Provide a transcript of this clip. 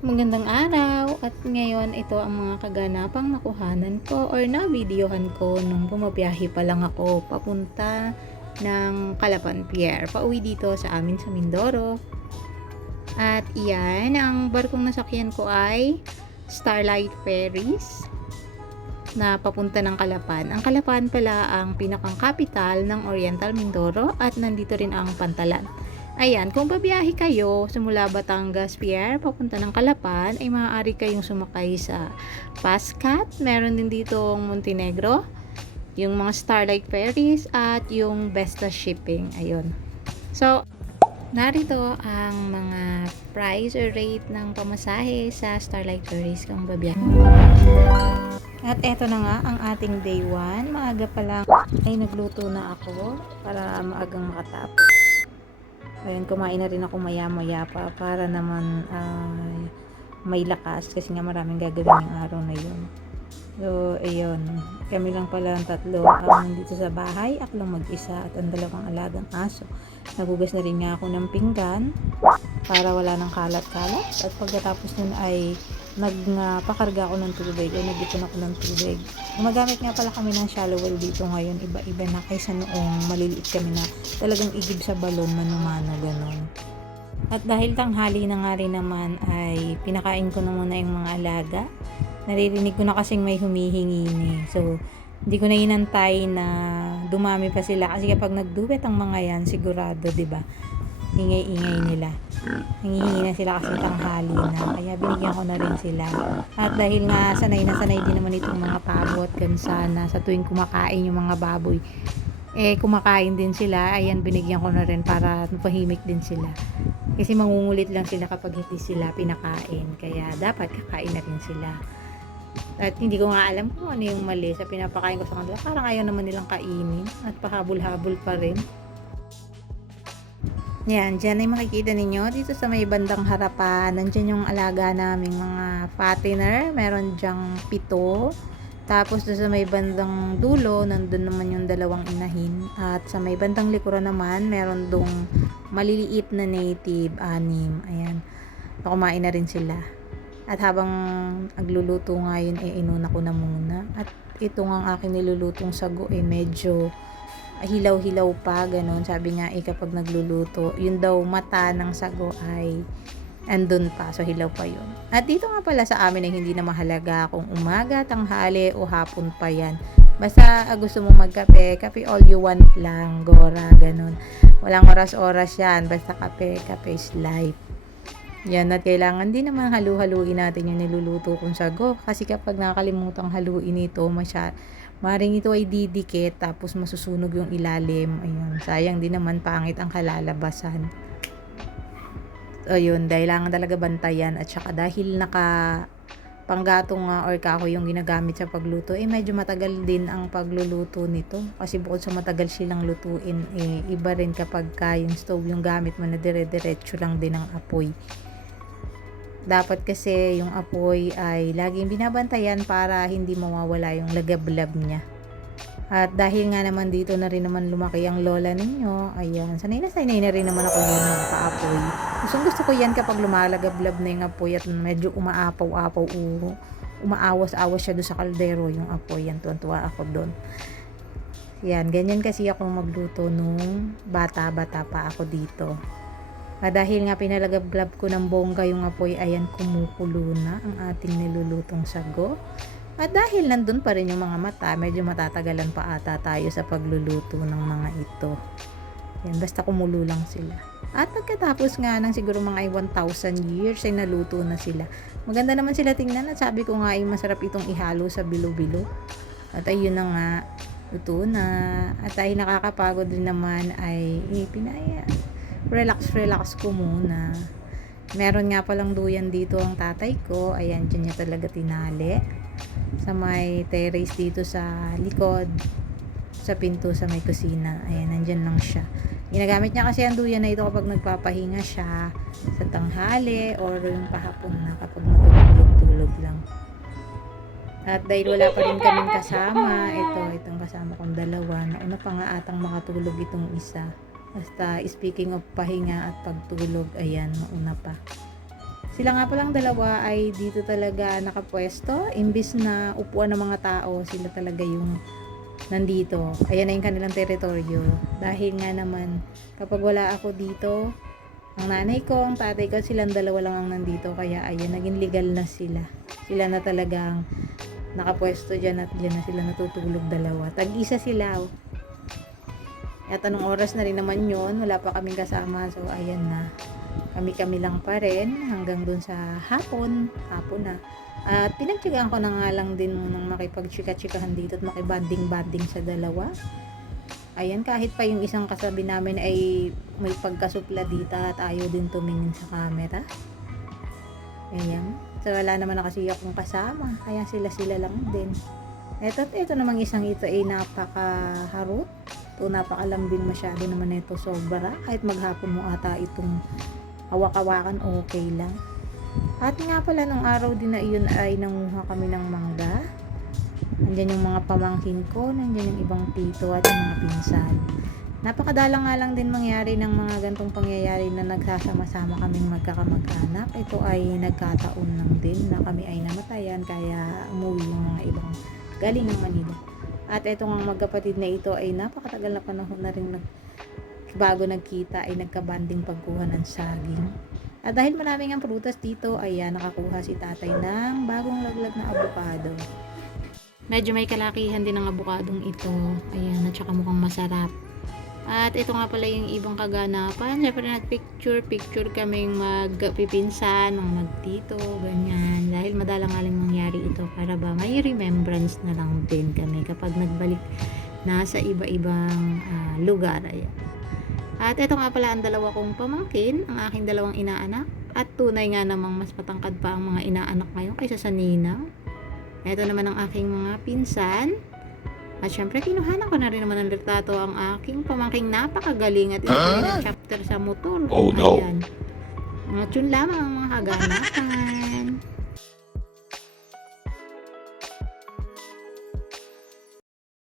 Magandang araw at ngayon ito ang mga kaganapang nakuhanan ko or na-videohan ko nung bumabiyahe pa lang ako papunta ng Calapan Pier, pauwi dito sa amin sa Mindoro. At iyan, ang barkong nasakyan ko ay Starlight Ferries na papunta ng Calapan. Ang Calapan pala ang pinakang capital ng Oriental Mindoro at nandito rin ang Pantalan. Ayan, kung babiyahe kayo simula Batangas Pier papunta ng Calapan ay maaari kayong sumakay sa Pascat. Meron din dito ang Montenegro, yung mga Starlight Ferries at yung Vesta Shipping. Ayun. So, narito ang mga price or rate ng pamasahe sa Starlight Ferries kung babiyahe. At eto na nga ang ating day 1. Maaga pa lang ay nagluto na ako para maagang makatapos. Ayun, kumain na rin ako maya-maya pa para naman may lakas kasi nga maraming gagawin yung araw na yun. So, ayun. Kami lang pala ang tatlo ang nandito sa bahay. Ako lang mag-isa at ang dalawang alagang aso. Nagugas na rin nga ako ng pinggan para wala ng kalat-kalat. At pagkatapos nun ay nagpakarga ako ng tubig o nag-ipon ako ng tubig. Gumagamit nga pala kami ng shallow well dito ngayon, iba-iba na kaysa noong maliliit kami na talagang igib sa balon, mano-mano, ganon. At dahil tanghali na nga rin naman ay pinakain ko na muna yung mga alaga. Naririnig ko na kasing may humihingi ni. So, hindi ko na inantay na dumami pa sila kasi kapag nagduwet ang mga yan, sigurado, 'di ba? Ingay-ingay nila. Nangihingi na sila kasi tanghali na. Kaya binigyan ko na rin sila. At dahil nga sanay na sanay din naman itong mga pabo at kansana sa tuwing kumakain yung mga baboy, kumakain din sila. Ayan, binigyan ko na rin para mapahimik din sila. Kasi mangungulit lang sila kapag hindi sila pinakain. Kaya dapat kakain na rin sila. At hindi ko nga alam kung ano yung mali sa pinapakain ko sa kanila. Parang ayaw naman nilang kainin at pahabol-habol pa rin. Yan, dyan ay makikita ninyo dito sa may bandang harapan, nandyan yung alaga naming mga fattener, meron dyang 7. Tapos doon sa may bandang dulo, nandun naman yung dalawang inahin. At sa may bandang likuran naman, meron dong maliliit na native, 6. Ayan, kumain na rin sila. At habang nagluluto nga yun, inuna ko na muna. At ito nga ang aking nilulutong sago, medyo hilaw-hilaw pa, ganun. Sabi nga kapag nagluluto, yun daw mata ng sago ay andun pa, so hilaw pa yun. At dito nga pala sa amin ay hindi na mahalaga kung umaga, tanghali o hapon pa yan. Basta gusto mong magkape, kape all you want lang, gora, ganun. Walang oras-oras yan, basta kape, kape is life. Yan, at kailangan din naman halu-haluin natin yung niluluto kong sago. Kasi kapag nakakalimutang haluin ito, maring ito ay didikit tapos masusunog yung ilalim. Ayun, sayang din naman, pangit ang kalalabasan. Ayun, kailangan talaga bantayan. At saka dahil panggatong or kahoy yung ginagamit sa pagluto, medyo matagal din ang pagluluto nito. Kasi bukod sa matagal silang lutuin, iba rin kapag yung stove yung gamit mo na dire-diretso lang din ang apoy. Dapat kasi yung apoy ay laging binabantayan para hindi mawawala yung lagablab niya. At dahil nga naman dito na rin naman lumaki ang lola ninyo, ayan, sanay na rin naman ako yun ng paapoy. Gusto ko yan kapag lumalagablab na yung apoy at medyo umaapaw-apaw, umaawas-awas siya doon sa kaldero yung apoy. Yan, tuwan-tuwa ako doon. Yan, ganyan kasi ako magluto nung bata-bata pa ako dito. Dahil nga pinalagablab ko ng bongga yung apoy, ayan, kumukulo na ang ating nilulutong sago. At dahil nandun pa rin yung mga mata, medyo matatagalan pa ata tayo sa pagluluto ng mga ito. Yan, basta kumulo lang sila. At pagkatapos nga ng siguro mga 1,000 years ay naluto na sila. Maganda naman sila tingnan at sabi ko nga ay masarap itong ihalo sa bilo-bilo. At ayun na nga, luto na. At dahil nakakapagod din naman ay relax ko muna. Meron nga palang duyan dito ang tatay ko. Ayan, dyan niya talaga tinali. Sa may terrace dito sa likod. Sa pinto sa may kusina. Ayan, nandyan lang siya. Ginagamit niya kasi ang duyan na ito kapag nagpapahinga siya sa tanghali or yung pahapon na kapag matutulog-tulog lang. At dahil wala pa rin kaming kasama, itong kasama kong dalawa, nauna pa nga atang makatulog itong isa. Basta speaking of pahinga at pagtulog, ayan, mauna pa. Sila nga palang dalawa ay dito talaga nakapwesto. Imbis na upuan ng mga tao, sila talaga yung nandito. Ayan na yung kanilang teritoryo. Dahil nga naman, kapag wala ako dito, ang nanay ko, ang tatay ko, silang dalawa lang ang nandito. Kaya ayun, naging legal na sila. Sila na talagang nakapwesto dyan at dyan na sila natutulog dalawa. Tag-isa sila. At anong oras na rin naman yun, wala pa kaming kasama. So ayan na. Kami-kami lang pa rin hanggang dun sa hapon na. At pinagtyagaan ko na nga lang din nung makipagchika-chikahan dito at makibanding-banding sa dalawa. Ayan, kahit pa yung isang kasabi namin ay may pagkasupla dito at ayaw din tumingin sa camera. Ayan. So wala naman na kasi akong kasama. Kaya sila lang din. Ito namang isang ito ay napakaharot. Napakalambing masyado naman ito, sobra. Kahit maghapon mo ata itong hawak-hawakan, okay lang. At nga pala nung araw din na iyon ay nanguha kami ng mangga. Nandyan yung mga pamangkin ko, nandyan yung ibang tito at yung mga pinsan. Napakadalang nga lang din mangyari ng mga gantong pangyayari na nagsasama-sama kaming magkakamag-anak. Ito ay nagkataon lang din na kami ay namatayan kaya umuwi yung mga ibang galing ng Manila. At itong magkapatid na ito ay napakatagal na panahon na rin bago nagkita ay nagkabanding pagkuha ng saging. At dahil maraming ang prutas dito, ayan, nakakuha si tatay ng bagong laglag na avocado. Medyo may kalakihan din ang avocadong ito. Ayan, at saka mukhang masarap. At ito nga pala yung ibang kaganapan. Siyempre nag-picture kaming magpipinsan, mga magtito, ganyan. Dahil madalang nga lang mangyari ito para ba may remembrance na lang din kami kapag nagbalik na sa iba-ibang lugar. Ayan. At ito nga pala ang dalawa kong pamangkin, ang aking dalawang inaanak. At tunay nga namang mas matangkad pa ang mga inaanak ngayon kaysa sa ninang. Ito naman ang aking mga pinsan. At syempre, kinuhanan ko na rin naman ng litrato ang aking pamangking napakagaling at ito ay chapter sa motor. Oh no. Ayan. At yun lamang ang mga kaganap ng